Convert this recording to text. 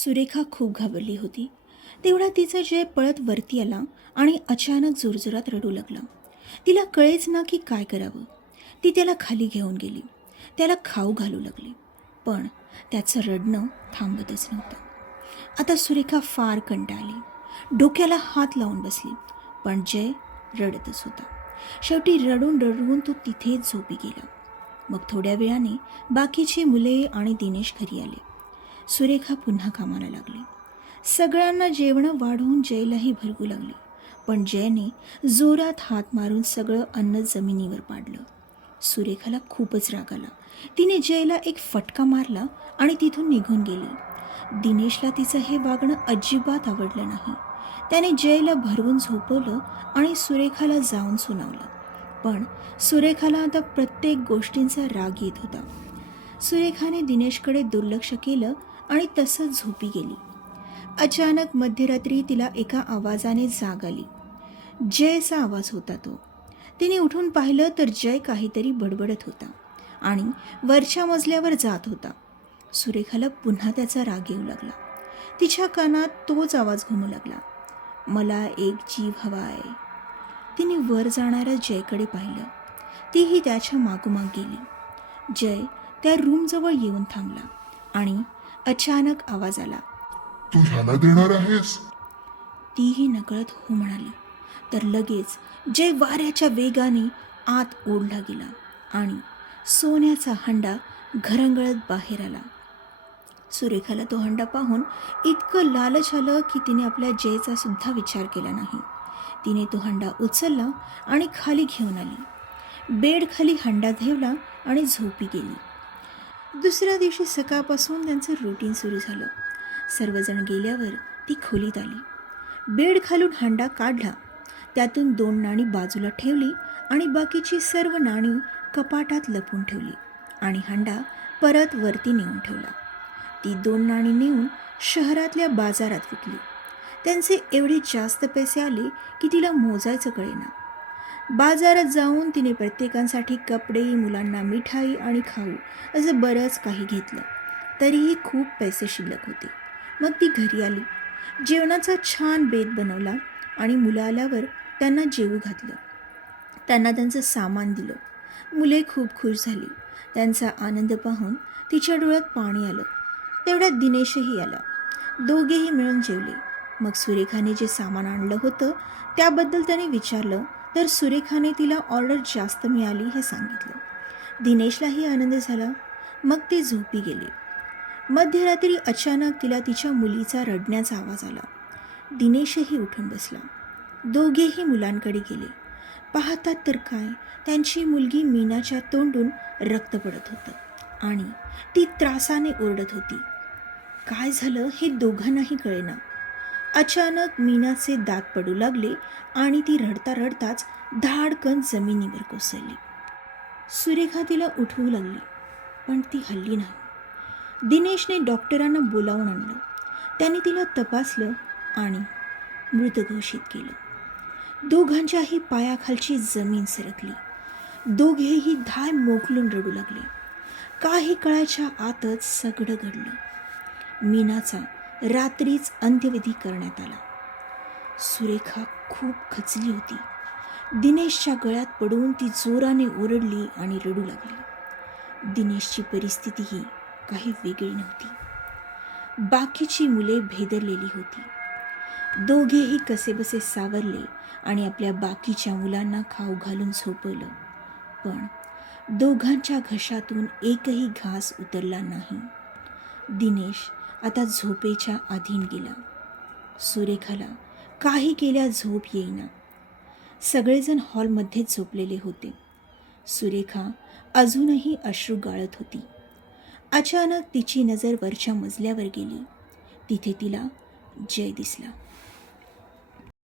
सुरेखा खूप घाबरली होती. तेवढा तिचा जय पळत वरती आला आणि अचानक जोरजोरात रडू लागला. तिला कळेच ना की काय करावं. ती त्याला खाली घेऊन गेली. त्याला खाऊ घालू लागली. पण त्याचं रडणं थांबतच नव्हतं. आता सुरेखा फार कंटाळली. डोक्याला हात लावून बसली. पण जय रडतच होता. शेवटी रडून रडून तो तिथेच झोपी गेला. मग थोड्या वेळाने बाकीची मुले आणि दिनेश घरी आले. सुरेखा पुन्हा कामाला लागली. सगळ्यांना जेवणं वाढवून जयलाही भरवू लागली. पण जयने जोरात हात मारून सगळं अन्न जमिनीवर पाडलं. सुरेखाला खूपच राग आला. तिने जयला एक फटका मारला आणि तिथून निघून गेली. दिनेशला तिचं हे वागणं अजिबात आवडलं नाही. त्याने जयला भरवून झोपवलं आणि सुरेखाला जाऊन सुनावलं. पण सुरेखाला आता प्रत्येक गोष्टींचा राग येत होता. सुरेखाने दिनेशकडे दुर्लक्ष केलं आणि तसंच झोपी गेली. अचानक मध्यरात्री तिला एका आवाजाने जाग आली. जयचा आवाज होता तो. तिने उठून पाहिलं तर जय काहीतरी बडबडत होता आणि वरच्या मजल्यावर जात होता. सुरेखाला पुन्हा त्याचा राग येऊ लागला. तिच्या कानात तोच आवाज घुमू लागला, मला एक जीव हवा आहे. तिने वर जाणाऱ्या जयकडे पाहिलं. तीही त्याच्या मागोमाग गेली. जय त्या रूमजवळ येऊन थांबला आणि अचानक आवाज आला, तू ह्याला देणार आहेस? तीही नकळत हो म्हणाली. तर लगेच जय वाऱ्याच्या वेगाने आत ओढला गेला आणि सोन्याचा हंडा घरंगळत बाहेर आला. सुरेखाला तो हंडा पाहून इतकं लालच आलं की तिने आपल्या जयचा सुद्धा विचार केला नाही. तिने तो हंडा उचलला आणि खाली घेऊन आली. बेडखाली हंडा ठेवला आणि झोपी गेली. दुसऱ्या दिवशी सकाळपासून त्यांचं रुटीन सुरू झालं. सर्वजण गेल्यावर ती खोलीत आली. बेड खालून हंडा काढला. त्यातून 2 नाणी बाजूला ठेवली आणि बाकीची सर्व नाणी कपाटात लपवून ठेवली आणि हंडा परत वरती नेऊन ठेवला. ती 2 नाणी नेऊन शहरातल्या बाजारात विकली. त्यांचे एवढे जास्त पैसे आले की तिला मोजायचं कळेना. बाजारात जाऊन तिने प्रत्येकांसाठी कपडे, मुलांना मिठाई आणि खाऊ असं बरंच काही घेतलं. तरीही खूप पैसे शिल्लक होते. मग ती घरी आली. जेवणाचा छान बेत बनवला आणि मुलं आल्यावर त्यांना जेवू घातलं. त्यांना त्यांचं सामान दिलं. मुले खूप खुश झाली. त्यांचा आनंद पाहून तिच्या डोळ्यात पाणी आलं. तेवढ्यात दिनेशही आला. दोघेही मिळून जेवले. मग सुरेखाने जे सामान आणलं होतं त्याबद्दल त्याने विचारलं तर सुरेखाने तिला ऑर्डर जास्त मिळाली हे सांगितलं. दिनेशलाही आनंद झाला. मग ती झोपी गेली. मध्यरात्री अचानक तिला तिच्या मुलीचा रडण्याचा आवाज आला. दिनेशही उठून बसला. दोघेही मुलांकडे गेले. पाहतात तर काय, त्यांची मुलगी मीनाच्या तोंडून रक्त पडत होतं आणि ती त्रासाने ओरडत होती. काय झालं हे दोघांनाही कळेना. अचानक मीनाचे दात पडू लागले आणि ती रडता रडताच धाडकन जमिनीवर कोसळली. सुरेखा तिला उठवू लागली पण ती हलली नाही. दिनेशने डॉक्टरांना बोलावून आणलं. त्याने तिला तपासलं आणि मृत घोषित केलं. दोघांच्याही पायाखालची जमीन सरकली. दोघेही धाय मोकलून रडू लागले. काही काळाच्या आतच सगळं घडलं. मीनाचा रात्रीच अंत्यविधी करण्यात आला. सुरेखा खूप खचली होती. दिनेशच्या गळ्यात पडून ती जोराने ओरडली आणि रडू लागली. दिनेशची परिस्थितीही काही वेगळी नव्हती. बाकीची मुले भेदरलेली होती. दोघेही कसेबसे सावरले आणि आपल्या बाकीच्या मुलांना खाऊ घालून झोपवलं. पण दोघांच्या घशातून एकही घास उतरला नाही. दिनेश आता झोपेच्या अधीन गेला. सुरेखाला काही केल्या झोप येईना. सगळेजण हॉलमध्येच झोपलेले होते. सुरेखा अजूनही अश्रू गाळत होती. अचानक तिची नजर वरच्या मजल्यावर गेली. तिथे तिला जय दिसला.